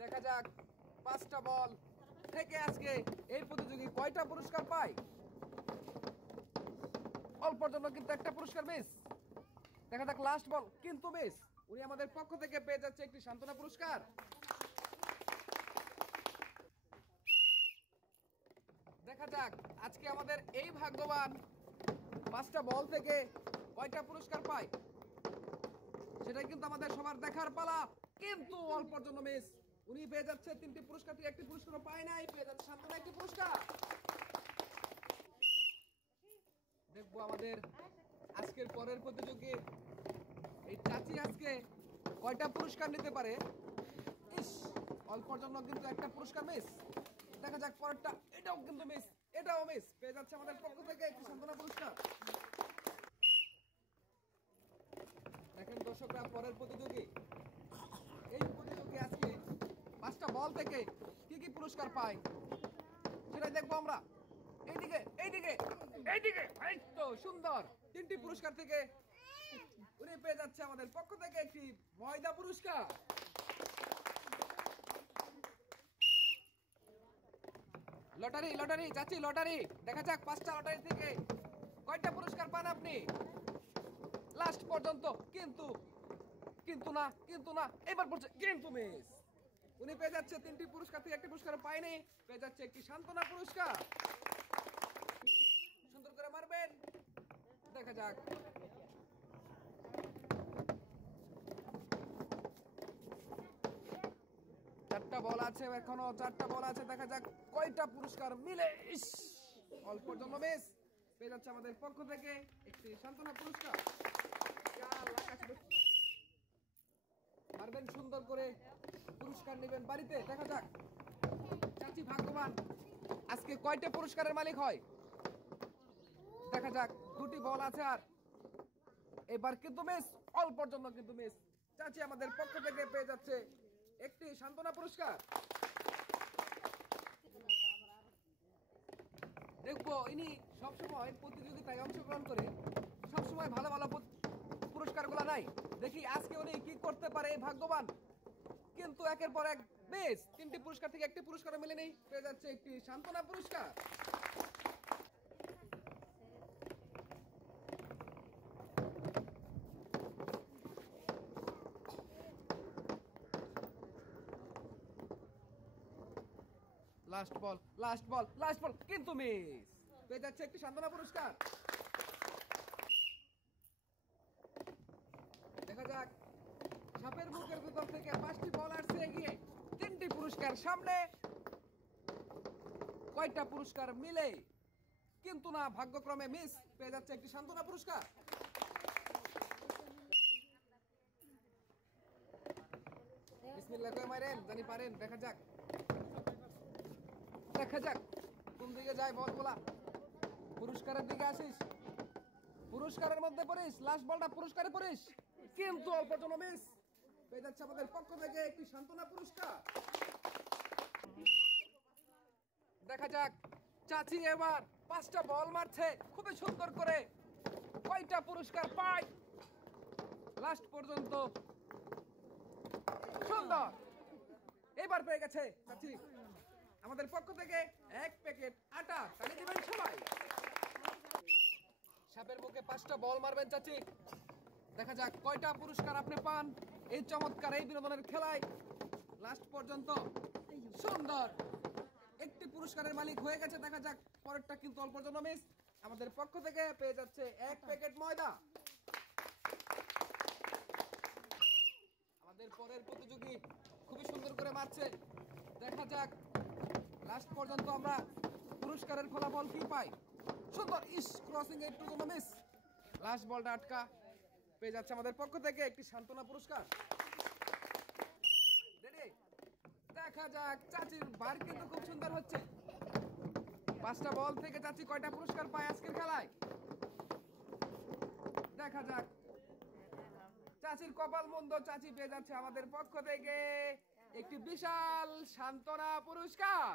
দেখা যাক 5টা বল থেকে আজকে এই প্রতিযোগী কয়টা পুরস্কার পায়। অল্পর জন্য কিন্তু একটা পুরস্কার মিস। দেখা যাক লাস্ট বল কিন্তু মিস। উনি আমাদের পক্ষ থেকে পেয়ে যাচ্ছে একটি সান্ত্বনা পুরস্কার। দেখা যাক আজকে আমাদের এই ভাগ্যবান 5টা বল থেকে কয়টা পুরস্কার পায়, সেটাই কিন্তু আমাদের সবার দেখার পালা। কিন্তু অল্পর জন্য মিস। উনি পেয়ে যাচ্ছে 3টি পুরস্কার থেকে একটি পুরস্কারও পায় নাই, পেয়ে যাচ্ছে সান্ত্বনা একটি পুরস্কার। দেখবো আমাদের আজকের পরের প্রতিযোগী এই চাচি আজকে কয়টা পুরস্কার নিতে পারে। ইস, অল্পর জন্য কিন্তু একটা পুরস্কার মিস। দেখা যাক পরেরটা, এটাও কিন্তু মিস, এটাও মিস। পেয়ে যাচ্ছে আমাদের পক্ষ থেকে একটি সান্ত্বনা পুরস্কার। দেখেন দর্শকরা, পরের প্রতিযোগী এই প্রতিযোগী আজকে 5টা বল থেকে কি কি পুরস্কার পায় সেটাই দেখবো আমরা। এইদিকে এইদিকে এইদিকে, এই তো সুন্দর। 3টি পুরস্কার থেকে উনি পেয়ে যাচ্ছে আমাদের পক্ষ থেকে একটি ময়দা পুরস্কার। লটারি লটারি চাচি লটারি। দেখা যাক 5টা লটারি থেকে কয়টা পুরস্কার পান আপনি লাস্ট পর্যন্ত। কিন্তু কিন্তু না, কিন্তু না, এবার পড়ছে কিন্তু মিস। উনি পেয়ে যাচ্ছে 3টি পুরস্কার থেকে একটি পুরস্কার পায়নি, পেয়ে যাচ্ছে একটি সান্ত্বনা পুরস্কার। সুন্দর করে মারবেন। দেখা যাক চারটা বল আছে, এখনো 4টা বল আছে। দেখা যাক কয়টা পুরস্কার মিলে। ইস, অল্পর জন্য মিস। পেয়ে যাচ্ছে আমাদের পক্ষ থেকে একটি সান্ত্বনা পুরস্কার। মারবেন সুন্দর করে, পুরস্কার নেবেন বাড়িতে। দেখা যাক চাচি ভাগ্যবান আজকে কয়টা পুরস্কারের মালিক হয়। দেখা যাক 2টি বল আছে আর এবার কিন্তু মিস, অল্পর জন্য কিন্তু মিস। চাচি আমাদের পক্ষ থেকে পেয়ে যাচ্ছে একটি সান্ত্বনা পুরস্কার। দেখবো ইনি সবসময় প্রতিযোগিতায় অংশগ্রহণ করে সবসময় ভালো ভালো পুরস্কারগুলো নাই। দেখি আজকে উনি কি করতে পারে এই ভাগ্যবান। কিন্তু একের পর এক বেশ 3টি পুরস্কার থেকে একটি পুরস্কার মিলেনি, পেয়ে যাচ্ছে একটি সান্ত্বনা পুরস্কার। লাস্ট বল লাস্ট বল লাস্ট বল কিন্তু মিস। পেয়ে যাচ্ছে একটি সান্ত্বনা পুরস্কার। দেখা যাক সাপের মুখের ভিতর থেকে 5টি বল আসছে এগিয়ে, 3টি পুরস্কার সামনে। কয়টা পুরস্কার মিলে, কিন্তু না, ভাগ্যক্রমে মিস। পেয়ে যাচ্ছে একটি সান্ত্বনা পুরস্কার। বিসমিল্লাহ করে মারেন, জানি পারেন। দেখা যাক দেখা যাক কোন দিকে যায় বল বলা। পুরস্কারের দিকে আসিস, পুরস্কারের মধ্যে পড়িস, লাস্ট বলটা পুরস্কারে পড়িস, কিন্তু অল্প জন্য মিস। পেয়ে যাচ্ছে আমাদের পক্ষ থেকে একটি সান্ত্বনা পুরস্কার। দেখা যাক চাচি এবার 5টা বল মারছে খুবই সুন্দর করে, কয়টা পুরস্কার পায় লাস্ট পর্যন্ত। সুন্দর, এবার পেয়ে গেছে চাচি আমাদের পক্ষ থেকে 1 প্যাকেট আটা। তালি দিবেন সবাই। সাপের মুখে 5টা বল মারবেন চাচি। দেখা যাক কয়টা পুরস্কার আপনি পান এই চমৎকার এই বিনোদনের খেলায় লাস্ট পর্যন্ত। সুন্দর, একটি পুরস্কারের মালিক হয়ে গেছে। দেখা যাক পরেরটা কিন্তু অল্পর জন্য মিস। আমাদের পক্ষ থেকে পেয়ে যাচ্ছে 1 প্যাকেট ময়দা। আমাদের পরের প্রতিযোগী খুবই সুন্দর করে মারছে। দেখা যাক লাস্ট পর্যন্ত আমরা পুরস্কারের ফলাফল কি পাই। সুন্দর, ইস, ক্রসিং একটু জন্য মিস। লাস্ট বলটা আটকা, পেয়ে যাচ্ছে আমাদের পক্ষ থেকে একটি সান্ত্বনা পুরস্কার। দেখা যাক চাচির বার কিন্তু খুব সুন্দর হচ্ছে। 5টা বল থেকে চাচি কয়টা পুরস্কার পায় আজকের খেলায়। দেখা যাক চাচির কপাল মন্দ, চাচি পেয়ে যাচ্ছে আমাদের পক্ষ থেকে একটি বিশাল সান্ত্বনা পুরস্কার।